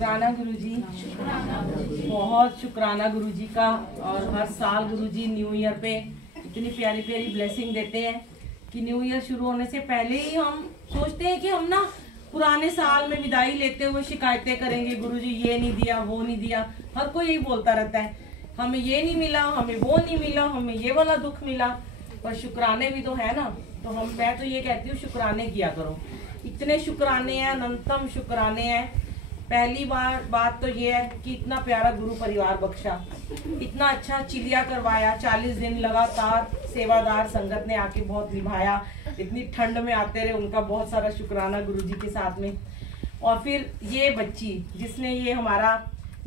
शुक्राना गुरुजी, बहुत शुक्राना गुरुजी का। और हर साल गुरुजी न्यू ईयर पे इतनी प्यारी प्यारी ब्लेसिंग देते हैं कि न्यू ईयर शुरू होने से पहले ही हम सोचते हैं कि हम ना पुराने साल में विदाई लेते हुए शिकायतें करेंगे, गुरुजी ये नहीं दिया, वो नहीं दिया। हर कोई यही बोलता रहता है, हमें ये नहीं मिला, हमें वो नहीं मिला, हमें ये वाला दुख मिला। पर शुक्राने भी तो है ना। तो मैं तो ये कहती हूँ शुक्राने किया करो। इतने शुक्राने हैं, अनंतम शुक्राने हैं। पहली बात तो ये है कि इतना प्यारा गुरु परिवार बख्शा, इतना अच्छा चिलिया करवाया, 40 दिन लगातार सेवादार संगत ने आके बहुत निभाया। इतनी ठंड में आते रहे, उनका बहुत सारा शुक्राना गुरुजी के साथ में। और फिर ये बच्ची जिसने ये हमारा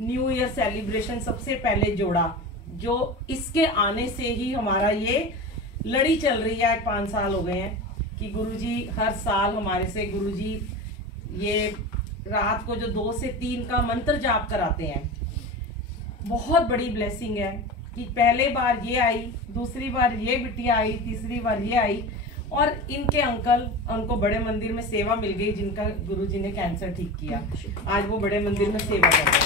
न्यू ईयर सेलिब्रेशन सबसे पहले जोड़ा, जो इसके आने से ही हमारा ये लड़ी चल रही है। 5 साल हो गए हैं कि गुरुजी हर साल हमारे से गुरुजी ये रात को जो 2 से 3 का मंत्र जाप कराते हैं। बहुत बड़ी ब्लेसिंग है कि पहले बार ये आई, दूसरी बार ये बिटिया आई, तीसरी बार ये आई। और इनके अंकल, उनको बड़े मंदिर में सेवा मिल गई, जिनका गुरुजी ने कैंसर ठीक किया। आज वो बड़े मंदिर में सेवा कर रहे हैं।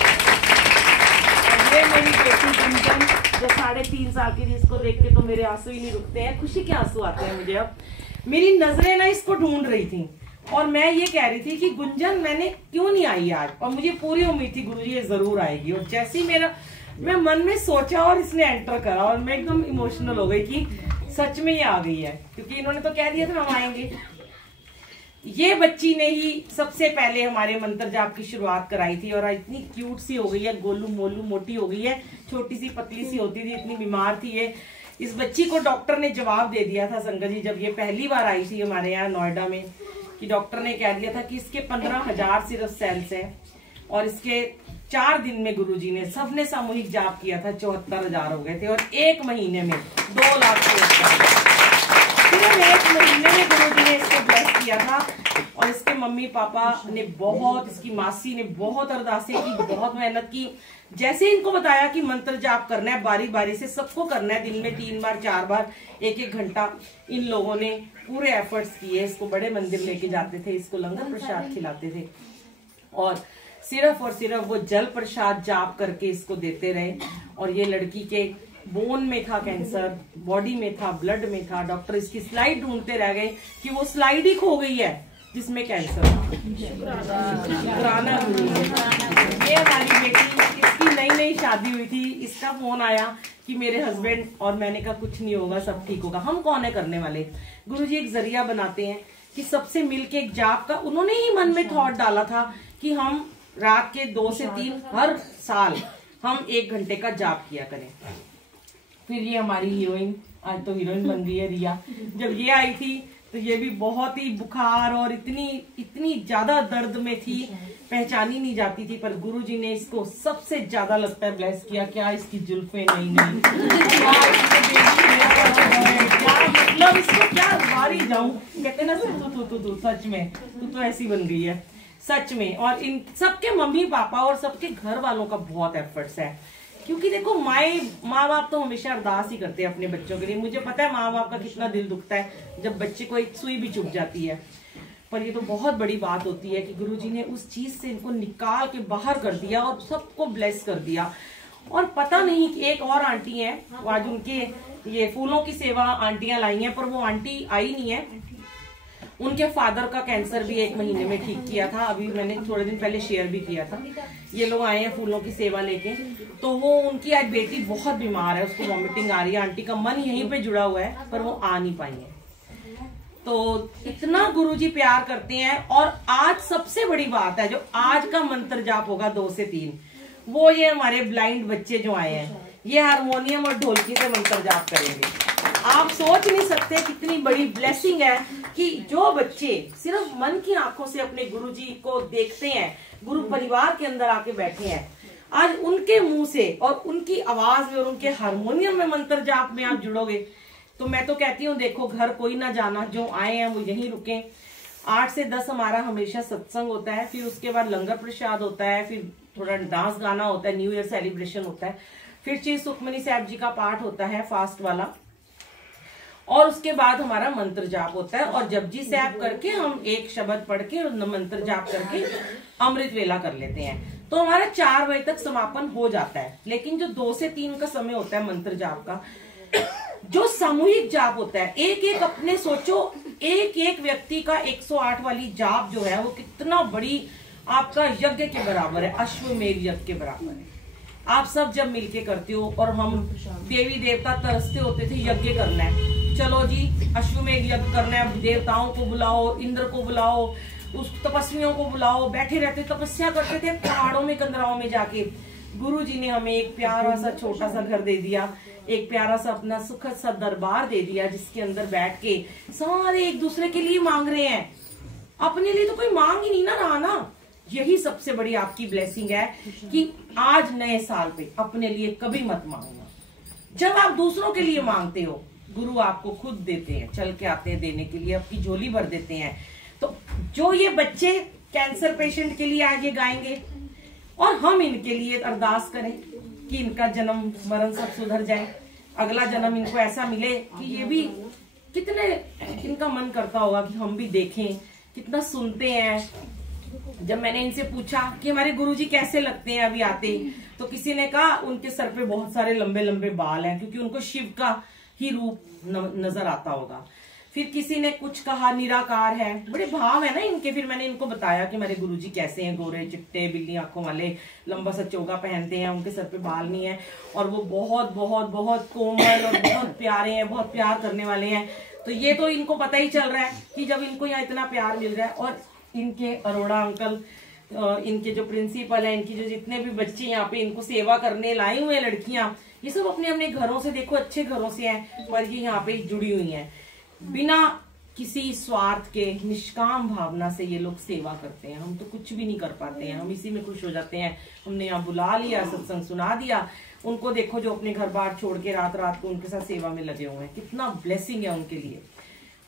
ये मेरी बेटी गुंजन जो 3.5 साल की, जिसको देख के तो मेरे आंसू ही नहीं रुकते हैं, खुशी के आंसू आते हैं मुझे। अब मेरी नजरें ना इसको ढूंढ रही थी और मैं ये कह रही थी कि गुंजन मैंने क्यों नहीं आई आज। और मुझे पूरी उम्मीद थी गुरुजी ये जरूर आएगी। और जैसे ही मैं मन में सोचा और इसने एंटर करा, और मैं एकदम इमोशनल हो गई कि सच में ये आ गई है, क्योंकि इन्होंने तो कह दिया था हम आएंगे। ये बच्ची ने ही सबसे पहले हमारे मंत्र जाप की शुरुआत कराई थी। और इतनी क्यूट सी हो गई है, गोलू मोलू मोटी हो गई है, छोटी सी पतली सी होती थी, इतनी बीमार थी ये। इस बच्ची को डॉक्टर ने जवाब दे दिया था संगत जी, जब ये पहली बार आई थी हमारे यहाँ नोएडा में, कि डॉक्टर ने कह दिया था कि इसके 15,000 सिर्फ सेल्स हैं। और इसके 4 दिन में गुरुजी ने सबने सामूहिक जाप किया था, 74,000 हो गए थे। और 1 महीने में 2 लाख सिर्फ 1 महीने में गुरुजी ने इसको ब्लेस किया था। और इसके मम्मी पापा ने बहुत, इसकी मासी ने बहुत अरदासें की, बहुत मेहनत की। जैसे इनको बताया कि मंत्र जाप करना है, बारी बारी से सबको करना है, दिन में 3 बार 4 बार 1-1 घंटा, इन लोगों ने पूरे एफर्ट्स किए। इसको बड़े मंदिर लेके जाते थे, इसको लंगर प्रसाद खिलाते थे, और सिर्फ वो जल प्रसाद जाप करके इसको देते रहे। और ये लड़की के बोन में था कैंसर, बॉडी में था, ब्लड में था। डॉक्टर इसकी स्लाइड ढूंढते रह गए कि वो स्लाइड ही खो गई है जिसमें कैंसर था। शुक्राना गुरु। ये हमारी बेटी, इसकी नई शादी हुई थी, इसका फोन आया कि मेरे हस्बैंड, और मैंने कहा कुछ नहीं होगा, सब ठीक होगा। हम कौन है करने वाले? गुरुजी एक जरिया बनाते हैं कि सबसे मिलके एक जाप का उन्होंने ही मन में थॉट डाला था कि हम रात के 2 से 3 हर साल हम 1 घंटे का जाप किया करें। फिर ये हमारी हीरोइन, आज तो हीरोइन बन गई है रिया। जब ये आई थी तो ये भी बहुत ही बुखार और इतनी ज्यादा दर्द में थी, पहचानी नहीं जाती थी। पर गुरुजी ने इसको सबसे ज्यादा लगता है ब्लेस किया। क्या इसकी जुल्फे नहीं क्या मतलब, इसको क्या भारी जाऊं, कहते ना तू सच में तू तो ऐसी बन गई है सच में। और इन सबके मम्मी पापा और सबके घर वालों का बहुत एफर्ट्स है, क्योंकि देखो माँ बाप तो हमेशा अरदास ही करते हैं अपने बच्चों के लिए। मुझे पता है माँ बाप का कितना दिल दुखता है जब बच्चे को एक सुई भी चुभ जाती है। पर ये तो बहुत बड़ी बात होती है कि गुरुजी ने उस चीज से इनको निकाल के बाहर कर दिया और सबको ब्लेस कर दिया। और पता नहीं कि एक और आंटी है, आज उनके ये फूलों की सेवा आंटियां लाई हैं, पर वो आंटी आई नहीं है। उनके फादर का कैंसर भी 1 महीने में ठीक किया था, अभी मैंने थोड़े दिन पहले शेयर भी किया था। ये लोग आए हैं फूलों की सेवा लेके। तो वो उनकी आज बेटी बहुत बीमार है, उसको वॉमिटिंग आ रही है। आंटी का मन यहीं पे जुड़ा हुआ है, पर वो आ नहीं पाई है। तो इतना गुरुजी प्यार करते हैं। और आज सबसे बड़ी बात है, जो आज का मंत्र जाप होगा 2 से 3, वो ये हमारे ब्लाइंड बच्चे जो आए हैं, ये हारमोनियम और ढोलकी से मंत्र जाप करेंगे। आप सोच नहीं सकते कितनी बड़ी ब्लेसिंग है कि जो बच्चे सिर्फ मन की आंखों से अपने गुरुजी को देखते हैं, गुरु परिवार के अंदर आके बैठे हैं, आज उनके मुंह से और उनकी आवाज में और उनके हारमोनियम में मंत्र जाप में आप जुड़ोगे। तो मैं तो कहती हूँ देखो, घर कोई ना जाना, जो आए हैं वो यहीं रुके। 8 से 10 हमारा हमेशा सत्संग होता है, फिर उसके बाद लंगर प्रसाद होता है, फिर थोड़ा डांस गाना होता है, न्यू ईयर सेलिब्रेशन होता है, फिर श्री सुखमनी साहब जी का पाठ होता है फास्ट वाला, और उसके बाद हमारा मंत्र जाप होता है। और जपजी साहब करके हम एक शब्द पढ़ के मंत्र जाप करके अमृत वेला कर लेते हैं। तो हमारा 4 बजे तक समापन हो जाता है। लेकिन जो 2 से 3 का समय होता है मंत्र जाप का, जो सामूहिक जाप होता है, एक एक अपने सोचो, एक एक व्यक्ति का 108 वाली जाप जो है वो कितना बड़ी आपका यज्ञ के बराबर है, अश्वमेध यज्ञ के बराबर है। आप सब जब मिलके करते हो, और हम देवी देवता तरसते होते थे यज्ञ करना है, चलो जी अश्वमेध यज्ञ करना है, देवताओं को बुलाओ, इंद्र को बुलाओ, उस तपस्वियों को बुलाओ, बैठे रहते तपस्या करते थे पहाड़ों में कंदराओं में जाके। गुरु जी ने हमें एक प्यारा सा छोटा सा घर दे दिया, एक प्यारा सा अपना सुखद सा दरबार दे दिया, जिसके अंदर बैठ के सारे एक दूसरे के लिए मांग रहे हैं। अपने लिए तो कोई मांग ही नहीं ना रहा ना। यही सबसे बड़ी आपकी ब्लेसिंग है कि आज नए साल पे अपने लिए कभी मत मांगना। जब आप दूसरों के लिए मांगते हो, गुरु आपको खुद देते हैं, चल के आते हैं देने के लिए, आपकी झोली भर देते हैं। तो जो ये बच्चे कैंसर पेशेंट के लिए आज ये गाएंगे, और हम इनके लिए अरदास करें कि इनका जन्म मरण सब सुधर जाए, अगला जन्म इनको ऐसा मिले कि ये भी, कितने इनका मन करता होगा कि हम भी देखें, कितना सुनते हैं। जब मैंने इनसे पूछा कि हमारे गुरुजी कैसे लगते हैं अभी आते, तो किसी ने कहा उनके सर पे बहुत सारे लंबे लंबे बाल हैं, क्योंकि उनको शिव का ही रूप नजर आता होगा। फिर किसी ने कुछ कहा निराकार है, बड़े भाव है ना इनके। फिर मैंने इनको बताया कि हमारे गुरुजी कैसे हैं, गोरे चिट्टे बिल्ली आंखों वाले, लंबा सा चोगा पहनते हैं, उनके सर पे बाल नहीं है, और वो बहुत बहुत बहुत कोमल और बहुत प्यारे हैं, बहुत प्यार करने वाले हैं। तो ये तो इनको पता ही चल रहा है कि जब इनको यहाँ इतना प्यार मिल रहा है, और इनके अरोड़ा अंकल, इनके जो प्रिंसिपल है, इनकी जो जितने भी बच्चे यहाँ पे इनको सेवा करने लाई हुए लड़कियां, ये सब अपने अपने घरों से, देखो अच्छे घरों से हैं, पर ये यहाँ पे जुड़ी हुई हैं, बिना किसी स्वार्थ के निष्काम भावना से ये लोग सेवा करते हैं। हम तो कुछ भी नहीं कर पाते हैं, हम इसी में खुश हो जाते हैं। हमने यहाँ बुला लिया, सत्संग सुना दिया, उनको देखो जो अपने घर बार छोड़ के रात रात को उनके साथ सेवा में लगे हुए हैं, कितना ब्लेसिंग है उनके लिए।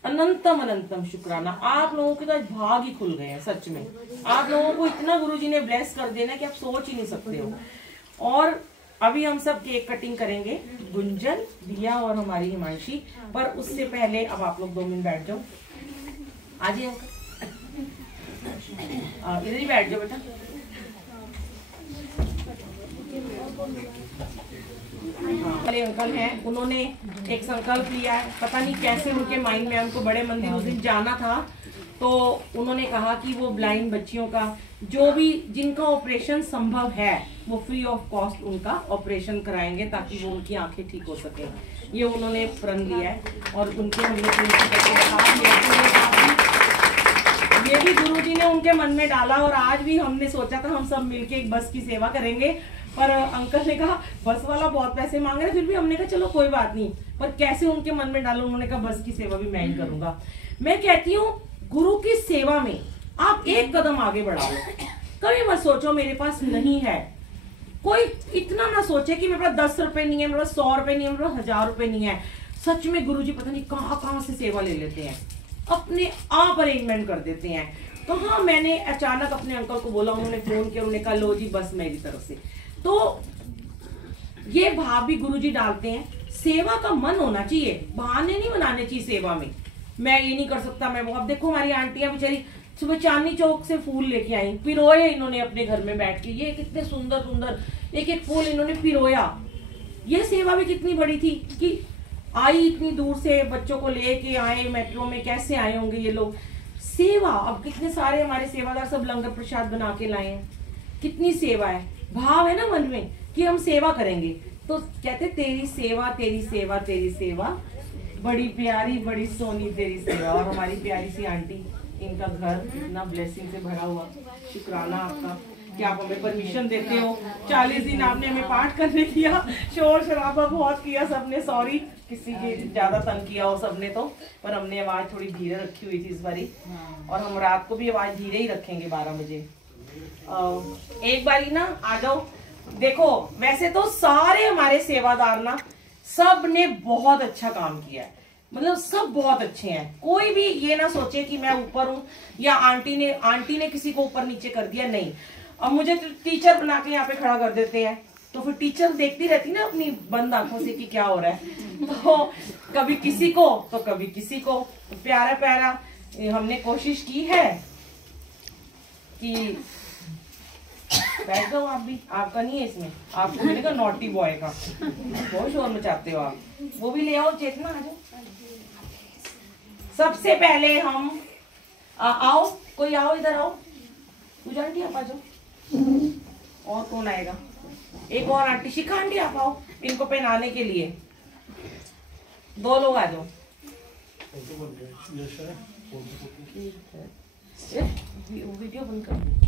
अनंतम अनंतम शुक्राना। आप लोगों के तो भाग ही खुल गए हैं सच में। आप लोगों को इतना गुरुजी ने ब्लेस कर देना कि आप सोच ही नहीं सकते हो। और अभी हम सब केक कटिंग करेंगे, गुंजन, दिया और हमारी हिमांशी। पर उससे पहले अब आप लोग 2 मिनट बैठ जाओ। आ जाइए अंकल, इधर ही बैठ जाओ बेटा। वाले अंकल हैं, उन्होंने एक संकल्प लिया है, पता नहीं कैसे उनके माइंड में, उनको बड़े मंदिर उस दिन जाना था, तो उन्होंने कहा कि वो ब्लाइंड बच्चियों का जो भी, जिनका ऑपरेशन संभव है, वो फ्री ऑफ कॉस्ट उनका ऑपरेशन कराएंगे, ताकि वो उनकी आंखें ठीक हो सके। ये उन्होंने प्रण लिया है, और उनके हमने ये भी गुरुजी ने उनके मन में डाला। और आज भी हमने सोचा था हम सब मिलके एक बस की सेवा करेंगे, पर अंकल ने कहा बस वाला बहुत पैसे मांग रहे, फिर भी हमने कहा चलो कोई बात नहीं। पर कैसे उनके मन में डालो, उन्होंने कहा बस की सेवा भी मैं ही करूंगा। मैं कहती हूँ गुरु की सेवा में आप एक कदम आगे बढ़ा लो। कभी मत सोचो मेरे पास नहीं है, कोई इतना ना सोचे कि मेरे पास 10 रुपए नहीं है, मेरे पास 100 रुपए नहीं है, मेरे पास 1000 रुपए नहीं है। सच में गुरुजी पता नहीं कहाँ से सेवा ले लेते हैं, अपने आप अरेंजमेंट कर देते हैं। कहाँ मैंने अचानक अपने अंकल को बोला, उन्होंने फोन किया, उन्होंने कहा लो जी बस मेरी तरफ से। तो ये भाव भी गुरुजी डालते हैं। सेवा का मन होना चाहिए, बहाने नहीं बनाने चाहिए सेवा में। मैं ये नहीं कर सकता, मैं वो। अब देखो हमारी आंटियां बेचारी सुबह चांदनी चौक से फूल लेके आई, पिरोए इन्होंने अपने घर में बैठ के, ये कितने सुंदर सुंदर एक एक फूल इन्होंने पिरोया। ये सेवा भी कितनी बड़ी थी कि आई इतनी दूर से, बच्चों को लेके आए, मेट्रो में कैसे आए होंगे ये लोग। सेवा, अब कितने सारे हमारे सेवादार सब लंगर प्रसाद बना के लाए हैं, कितनी सेवा है। भाव है ना मन में कि हम सेवा करेंगे, तो कहते तेरी सेवा तेरी सेवा तेरी सेवा, बड़ी प्यारी बड़ी सोनी तेरी सेवा। और हमारी प्यारी सी आंटी, इनका घर इतना ब्लेसिंग से भरा हुआ। शुक्राना आपका कि आप हमें परमिशन देते हो। 40 दिन आपने हमें पाठ करने दिया, शोर शराबा बहुत किया सबने, सॉरी किसी के ज्यादा तंग किया हो सबने तो, पर हमने आवाज थोड़ी धीरे रखी हुई थी इस बारी, और हम रात को भी आवाज धीरे ही रखेंगे 12 बजे। एक बारी ना आ जाओ। देखो वैसे तो सारे हमारे सेवादार ना, सब ने बहुत अच्छा काम किया है, मतलब सब बहुत अच्छे हैं। कोई भी ये ना सोचे कि मैं ऊपर हूँ या आंटी ने किसी को ऊपर नीचे कर दिया, नहीं। अब मुझे टीचर बना के यहाँ पे खड़ा कर देते हैं, तो फिर टीचर देखती रहती ना अपनी बंद आंखों से कि क्या हो रहा है। तो कभी किसी को तो कभी किसी को। प्यारा प्यारा हमने कोशिश की है कि बैठ जाओ आप भी, आपका नहीं है इसमें, आपको मिलेगा नॉटी बॉय का। बहुत शोर मचाते हो आप, वो भी ले आओ चेतना, आ जाओ। सबसे पहले हम आओ, कोई आओ, इधर आओ, पूजा आंटी आप आ जाओ। और कौन आएगा? एक और आंटी, शिखा आंटी आप आओ इनको पहनाने के लिए। 2 लोग आ जाओ। वीडियो बंद कर।